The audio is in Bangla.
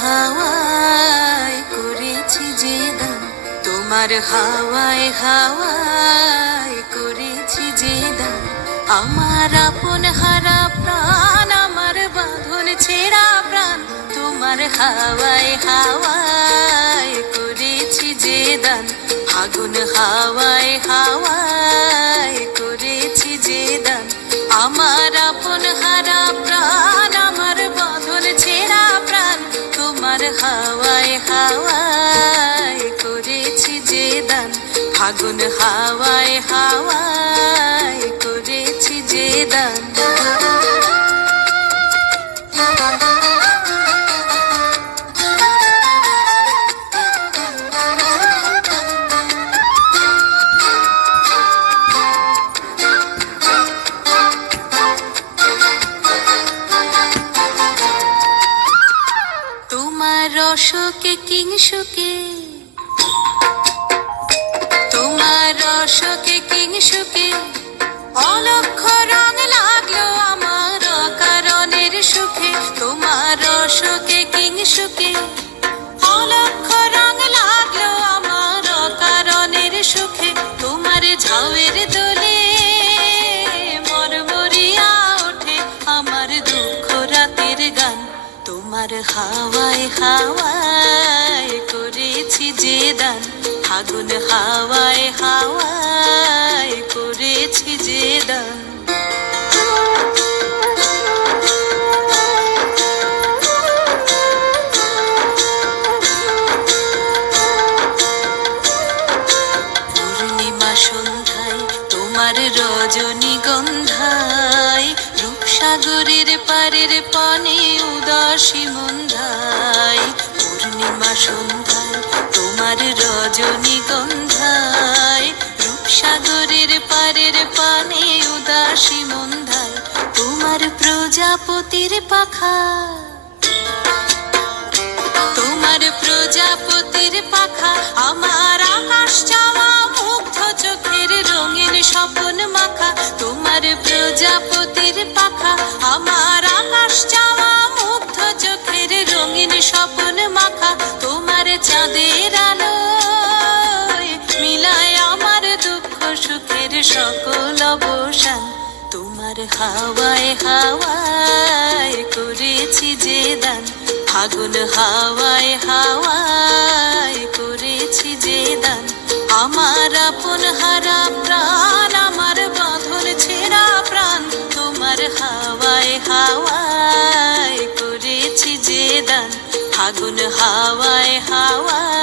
হাওয়ায় করেছি যে দান, তোমার হাওয়ায় হাওয়ায় করেছি যে দান। আমার আপন হারা প্রাণ, আমার বাঁধন ছেঁড়া প্রাণ, তোমার হাওয়ায় হাওয়ায় করেছি যে দান। আগুন হাওয়ায় হাওয়ায় করেছি যে দান। আমার আপন হারা প্রাণ, আমার বাঁধন ছেঁড়া প্রাণ, তোমার হাওয়ায় হাওয়ায় করেছি যে দান। আগুন হাওয়ায় হাওয়ায় করেছি যে দান। তোমার রসকে কিংসুকে, তোমার রসকে কিংসুকে অলক্ষ রং লাগলো আমার অকারণের সুখে। তোমার রসকে কিংসুকে অলক্ষ রং লাগলো আমার অকারণের সুখে। তোমার ঝাউয়ের দোলে মরমরিয়া ওঠে আমার দুঃখ রাতের গান। তোমার হাওয়ায় হাওয়ায় করেছি যে দান। আগুন হাওয়ায় হাওয়ায় করেছি যে দান। পূর্ণিমা সন্ধ্যায় তোমার রজনীগন্ধায়, রূপসাগরের পারের পানে উদাসী মন্ধায়। পূর্ণিমা সন্ধ্যায় তোমার রজনীগন্ধায়, রূপসাগরের পারের পানে উদাসী মন্ধায়। তোমার প্রজাপতির পাখা, তোমার প্রজাপতির পাখা আমার আকাশ চাওয়া মুগ্ধ চোখের রঙিন স্বপন মাখা। তোমার প্রজাপতির পাখা আমার আকাশ চাওয়া মুগ্ধ চোখের রঙিন স্বপন মাখা। তোমার চাঁদের আলোয় মিলায় আমার দুঃখ সুখের সকল অবসান। তোমার হাওয়ায় হাওয়ায় করেছি যে দান। আগুন হাওয়ায় হাওয়ায় করেছি যে দান। আমার আপন হারা প্রাণ, আমার বাঁধন ছেঁড়া প্রাণ, তোমার হাওয়ায় হাওয়ায় করেছি যে দান। আগুন হাওয়ায় হাওয়ায়